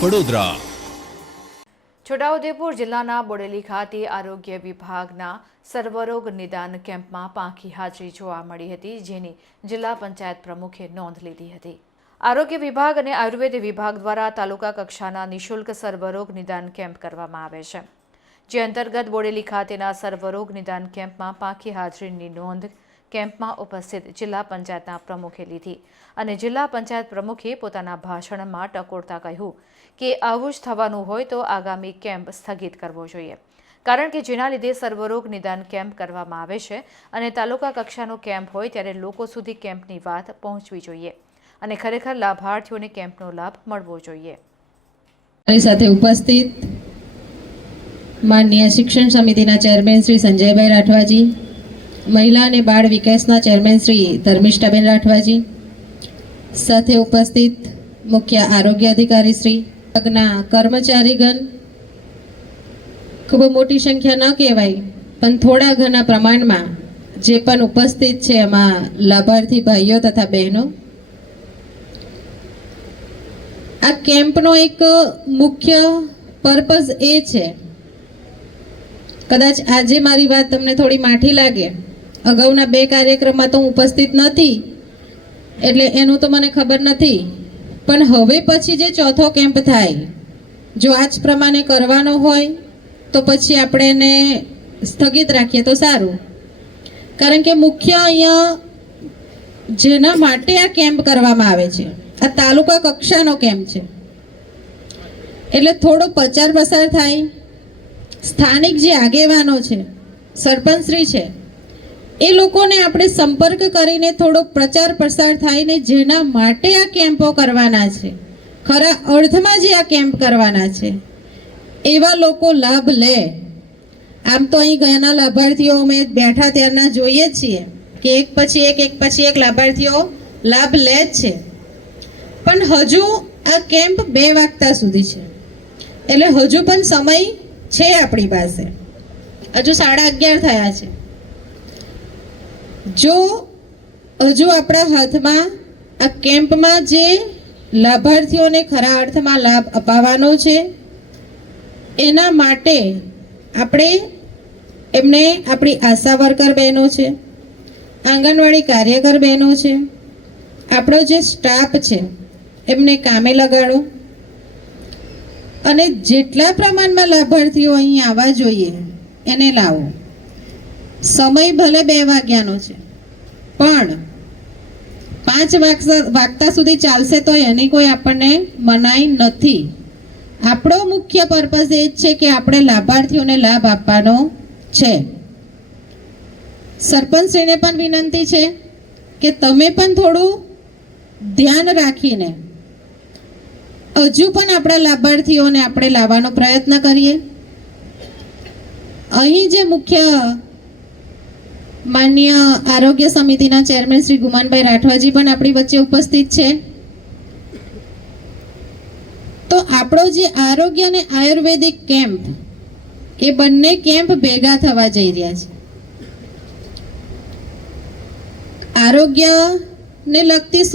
વડોદરા છોટાઉદેપુર જિલ્લાના બોડેલી ખાતે આરોગ્ય વિભાગના સર્વરોગ નિદાન કેમ્પમાં પાંખી હાજરી જોવા મળી હતી, જેની જિલ્લા પંચાયત પ્રમુખે નોંધ લીધી હતી. આરોગ્ય વિભાગ અને આયુર્વેદ વિભાગ દ્વારા તાલુકા કક્ષાના નિઃશુલ્ક સર્વરોગ નિદાન કેમ્પ કરવામાં આવે છે. જે અંતર્ગત બોડેલી ખાતેના સર્વરોગ નિદાન કેમ્પમાં પાંખી હાજરીની નોંધ કેમ્પમાં ઉપસ્થિત જિલ્લા પંચાયતના પ્રમુખે લીધી અને જિલ્લા પંચાયત પ્રમુખે પોતાના ભાષણમાં ટકોરતા કહ્યું કે આવું જ થવાનું હોય તો આગામી કેમ્પ સ્થગિત કરવો જોઈએ. કારણ કે જેના લીધે સર્વરોગ નિદાન કેમ્પ કરવામાં આવે છે અને તાલુકા કક્ષાનો કેમ્પ હોય ત્યારે લોકો સુધી કેમ્પની વાત પહોંચવી જોઈએ અને ખરેખર લાભાર્થીઓને કેમ્પનો લાભ મળવો જોઈએ. મારી સાથે ઉપસ્થિત માનનીય શિક્ષણ સમિતિના ચેરમેન શ્રી સંજયભાઈ રાઠવાજી મહિલા અને બાળ વિકાસના ચેરમેન શ્રી ધર્મિષ્ઠાબેન રાઠવાજી, સાથે ઉપસ્થિત મુખ્ય આરોગ્ય અધિકારી શ્રી વિભાગના કર્મચારીગણ. ખૂબ મોટી સંખ્યા ન કહેવાય, પણ થોડા ઘણા પ્રમાણમાં જે પણ ઉપસ્થિત છે એમાં લાભાર્થી ભાઈઓ તથા બહેનો. આ કેમ્પનો એક મુખ્ય પર્પઝ એ છે. કદાચ આજે મારી વાત તમને થોડી માઠી લાગે અગાઉના બે કાર્યક્રમમાં તો હું ઉપસ્થિત નથી. એટલે એનું તો મને ખબર નથી. પણ હવે પછી જે ચોથો કેમ્પ થાય, જો આજ પ્રમાણે કરવાનો હોય, તો પછી આપણે એને સ્થગિત રાખીએ તો સારું. કારણ કે મુખ્ય અહીંયા જેના માટે આ કેમ્પ કરવામાં આવે છે, આ તાલુકા કક્ષાનો કેમ્પ છે. એટલે થોડો પ્રચાર પ્રસાર થાય. સ્થાનિક જે આગેવાનો છે, સરપંચશ્રી છે એ લોકોને આપણે સંપર્ક કરીને થોડો પ્રચાર પ્રસાર થાય ને જેના માટે આ કેમ્પો કરવાના છે. ખરા અર્થમાં જે આ કેમ્પ કરવાના છે. એવા લોકો લાભ લે. આમ તો અહીં ગયાના લાભાર્થીઓ અમે બેઠા ત્યારના જોઈએ છીએ કે એક પછી એક એક પછી એક લાભાર્થીઓ લાભ લે જ છે. પણ હજુ આ કેમ્પ બે વાગતા સુધી છે. એટલે હજુ પણ સમય છે આપણી પાસે. હજુ સાડા અગિયાર થયા છે. જો હજુ આપણા હાથમાં આ કેમ્પમાં જે લાભાર્થીઓને ખરા અર્થમાં લાભ અપાવવાનો છે, એના માટે આપણે એમને આપણી આશા વર્કર બહેનો છે, આંગણવાડી કાર્યકર બહેનો છે, આપણો જે સ્ટાફ છે, એમને કામે લગાડો. અને જેટલા પ્રમાણમાં લાભાર્થીઓ અહીં આવવા જોઈએ, એને લાવો. સમય ભલે બે વાગ્યાનો છે, પણ પાંચ વાગતા સુધી ચાલશે તો એની કોઈ આપણને મનાઈ નથી. આપણો મુખ્ય પર્પઝ એ જ છે કે આપણે લાભાર્થીઓને લાભ આપવાનો છે. સરપંચશ્રીને પણ વિનંતી છે કે તમે પણ થોડું ધ્યાન રાખીને હજુ પણ આપણા લાભાર્થીઓને આપણે લાવવાનો પ્રયત્ન કરીએ. અહીં જે મુખ્ય માન્ય આરોગ્ય સમિતિના ચેરમેન શ્રી ગુમાનભાઈ રાઠવાજી પણ આપણી વચ્ચે ઉપસ્થિત છે. તો આપણો જે આરોગ્ય અને આયુર્વેદિક કેમ્પ, એ બંને કેમ્પ ભેગા થવા જઈ રહ્યા છે. આરોગ્યને લગતી